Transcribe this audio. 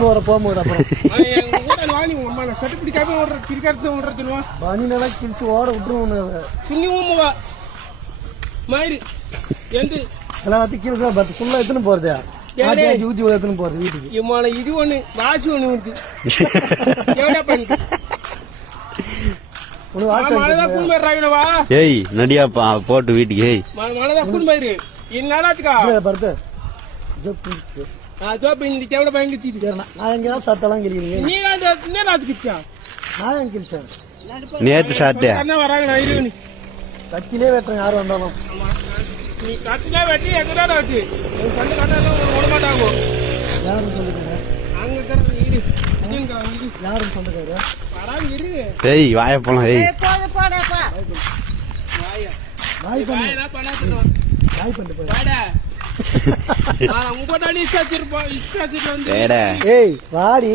போற போகும்போது அப்புறம் சட்டுப்பிடி காப்பி ஓடுற கிரிக்கெட் ஓடுறதுவா பனி நல்லா கிழிச்சு ஓட விட்டுருவோம் சுண்ணி ஊம்புவா மாதிரி எந்த எல்லாத்தையும் கீழே பத்து ஃபுல்லா எத்தனை போறது ஊத்தி எத்தனை போறது வீட்டுக்கு இம்மான இது ஒண்ணு வாசி ஒண்ணு வந்து எவ்வளோ பண்ணு மழைதான் கூண்டு போயிடுறாங்கவா ஏய் நடியா போட்டு வீட்டுக்கு ஏய் மழைதான் கூண்டு போயிரு என்னடாச்சுக்கா பருத்து ஜோப்பு இன்னைக்கு எவ்வளோ பயங்கரிச்சு நான் எங்கேயாவது சத்தெல்லாம் கிழிக்கிறீங்க நீ என்ன கிச்சா நான் கிழிச்சேன் நேத்து சாப்பிட்டியா வராங்க நான் இரு கத்திலே வெட்டுறேன் யாரும் வந்தாலும் நீ கத்திலே வெட்டி எங்கடா வச்சு கண்ணு கண்ணு ஓட மாட்டாங்க யாரும் சொல்லுங்க அங்க இருக்கிற இரு யாரும் சொந்தக்காரு வராங்க இரு ஏய் வாய போலாம் ஏய் நாய் பண்ணு வாடா உங்க இஷ்டாச்சிருப்போம் இஷ்டாச்சிட்டு வந்து ஏய் வாடி